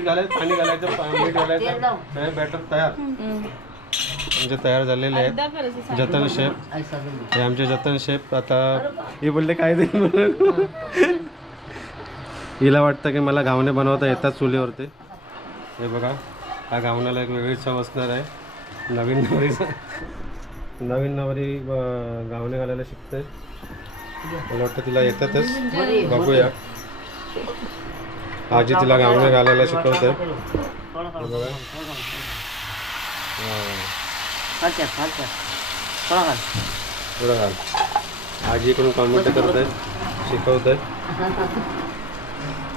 मीठ घालायचं पाणी घालायचं मीठ घालायचं. हे बॅटर तयार. म्हणजे तयार झालेले आहेत. जतन शेफ. हे आमचे जतन शेफ आता हे बोलले काय दे म्हणून. हिला वाटतं की मला घावणे बनवता येतात चुलीवरती. हे बघा हा घावण्याला एक वेगळी चव असणार आहे. नवीन नवरीचा नवीन नवरी अं, घावणे घालायला शिकते. मला वाटतं तिला येतातच. बघूया. आजी तिला घावणे घालायला शिकवते. बघा. थोडं घाल आजी इकडून कॉमेंट करते शिकवते.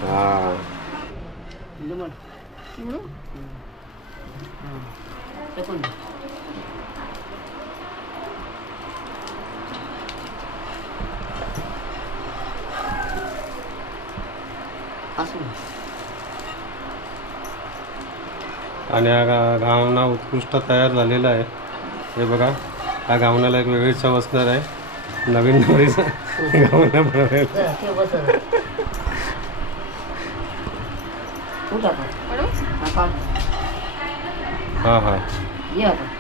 हां. आणि हा गा- घावना उत्कृष्ट तयार झालेला आहे. हे बघा हा घावण्याला एक वेगळी चव असणार आहे. नवीन नवरीचा घावना बनवायला हां हां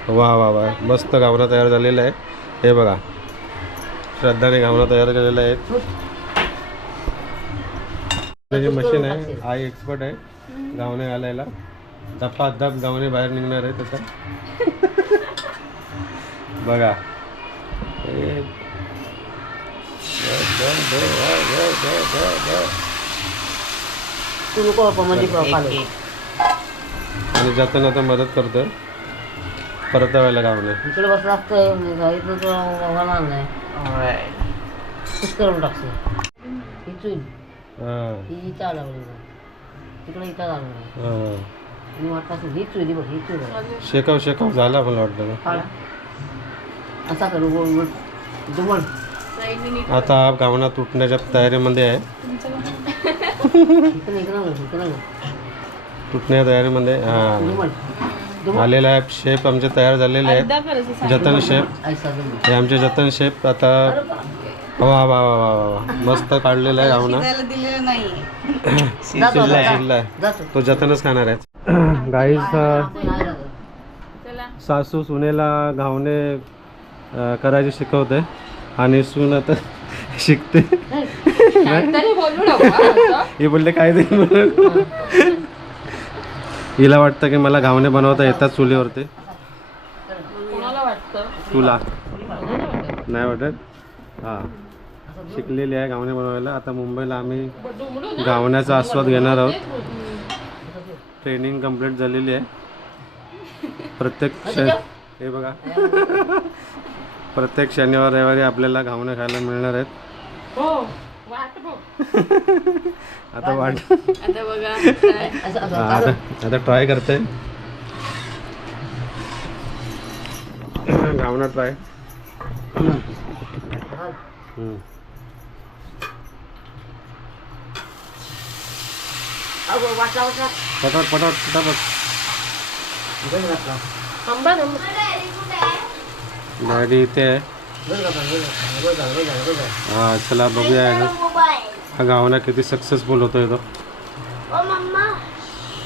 वा वा वा. मस्त घावना तयार झालेला आहे. हे बघा. श्रद्धाने घावना तयार केलेला आहे. जे मशीन आहे आई एक्सपर्ट आहे गावणे घालायला. धप्पा धप गावणे बाहेर निघणार आहे त्याचा बघा. हे ब. आणि जाताना आता मदत करतोय. परतावायला गावणे इकडे बस लागतं इथं तुला होणार नाही. करून टाकतो इथं तिकडे इथं बघ. शेकाव शेकाव झाला मला वाटतं ना. काढा. असा करू गोल गोल दुमण आता हा गावना तुटण्याच्या तयारीमध्ये आहे. तुटण्याच्या तयारीमध्ये हां. आलेला आहे शेफ आमचे तयार झालेले आहेत. जतन दुमण हे आमचे जतन शेफ आता वा वा वा वा वा. मस्त काढलेला आहे दिलेलं नाही. शिजला जातो तो. जतनच खाणार आहे. गाईस जातो. सासू सुनेला घावणे करायचे शिकवते. आणि सून आता शिकते. हे बोलले काय दे म्हणून हिला वाटतं की मला घावणे बनवता येतात चुलीवरती. कोणाला वाटतं? तुला. नाही वाटत? हां. शिकलेली आहे घावणे बनवायला. आता मुंबईला आम्ही घावण्याचा आस्वाद घेणार आहोत. ट्रेनिंग कंप्लीट झालेली आहे. प्रत्येक श हे बघा. प्रत्येक शनिवार रविवारी आपल्याला घावणे खायला मिळणार आहेत. हो वाट बघ. आता वाट आता बघा. असं असं हा, आता आता ट्राय करते. घावणा ट्राय अगं, वाटला वाटला पटाट पटाट पटापट. आंबा नंबर गाडी इथे आहे. हा चला बघूया यानं. हा घावना किती सक्सेसफुल होतोय तो.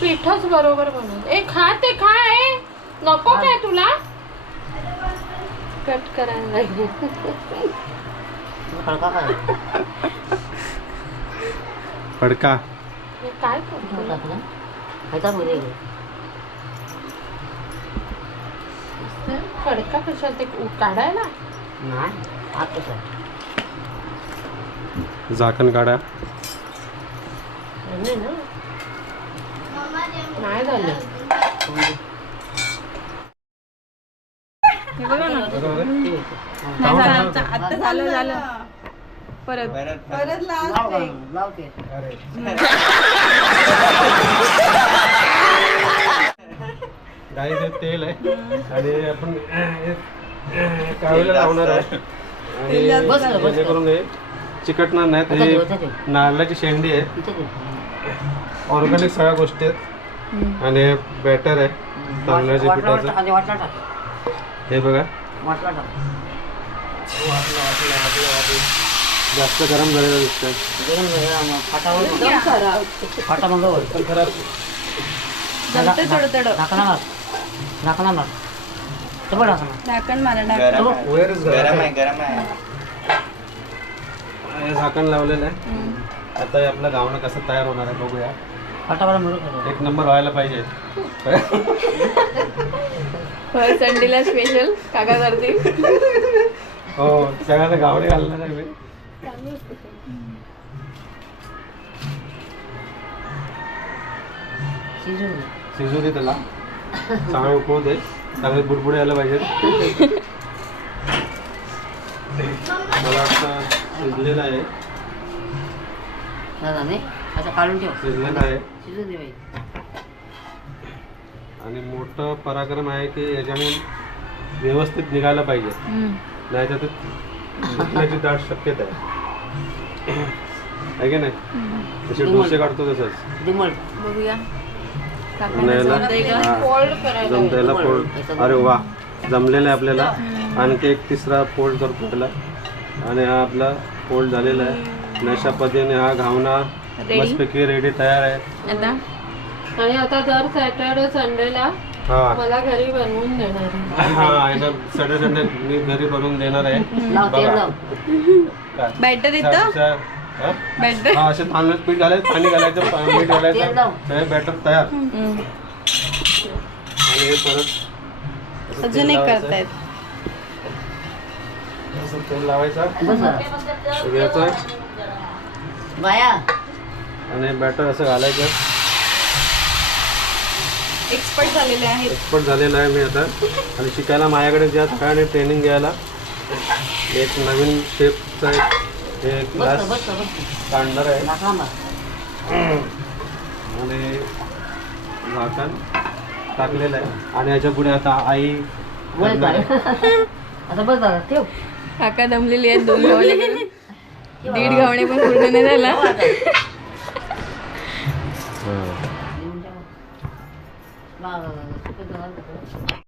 पीठच बरोबर बनवून ए खा ते खाय नको काय तुला? कट करायला लागेल. खडका काय फडका। हे काय करतो टाकला खायचा मध्ये खडका कशा ते उ- काढायला नाही आत कसं? झाकण काढा. नाही ना? नाही झालं. आता झालं झालं. परत. लावते. डाळीचं तेल आहे. आणि आपण लावणार आहे. आणि. जेणेकरून हे चिकटणार हे ठेव. नारळाची शेंडी आहे. ऑर्गॅनिक सगळ्या गोष्टी आहेत. आणि बॅटर आहे. तांदळाच्या पिठाचं. हे बघा. जास्त गरम झालेलं दिसतंय. फाटावर फाटा मग. पण खराब. जमते थोडं थोडं. ढाकणा मार. ढाकणा मार. ढाकणा ढाकण मारा ढाकण गरम आहे. गरम आहे. हे झाकण लावलेलं आहे. आता हे आपलं गावणं कसं तयार होणार आहे बघूया. फटाफट मिळू एक नंबर व्हायला पाहिजे. संडेला स्पेशल काका करतील. हो सगळ्यांना गावणे घालणार आहे शिजू दे त्याला. चांगलं उकळू दे. चांगले बुडबुडे यायला पाहिजेत. मला वाटतं शिजलेलं आहे. आता काढून ठेव. शिजलेलं आहे. शिजून दे बाई. आणि मोठं पराक्रम आहे की याच्याने व्यवस्थित निघायला पाहिजे. नाही तर ते फुटण्याची दाट शक्यता आहे. आहे की नाही? जसे डोसे काढतो तसंच. दुमल. बघूया. आणि याला- हा, फोल्ड करायला जमतं याला फोल्ड अरे वा. जमलेलं आहे आपल्याला. आणखी एक तिसरा फोल्ड करतो याला आणि हा आपला फोल्ड झालेला आहे. आणि अशा पद्धतीने हा घावना मस्तपैकी रेडी तयार आहे. आणि आता दर सॅटर्डे संडेला हा मला घरी बनवून देणार आहे. हा संडे संडे मी घरी बनवून देणार आहे बघा. काय? बॅटर येतं चा- हा? बॅटर हा असे तांदूळ पीठ घालायचं पाणी घालायचं पा- मीठ तेल घालायचं लाव. हे बॅटर तयार आणि हे परत असं तेल अजून एक लावायचं. करतायत असं तेल लावायचं बस झालं. घ्यायचं बाया आणि बॅटर असं घालायचं एक्सपर्ट झालेले आहेत. एक्सपर्ट झालेला आहे मी आता. आणि शिकायला माझ्याकडे ज्या सगळ्यांनी ट्रेनिंग घ्यायला एक नवीन शेपचा एक हे बस काढणार आहे. आणि झाकण टाकलेलं आहे. आणि याच्यापुढे आता आई. आहे. आता बस झालं ठेव. काका दमलेली आहेत दोन गावणे करून दीड गावणे पण पूर्ण नाही झाला. 啊这个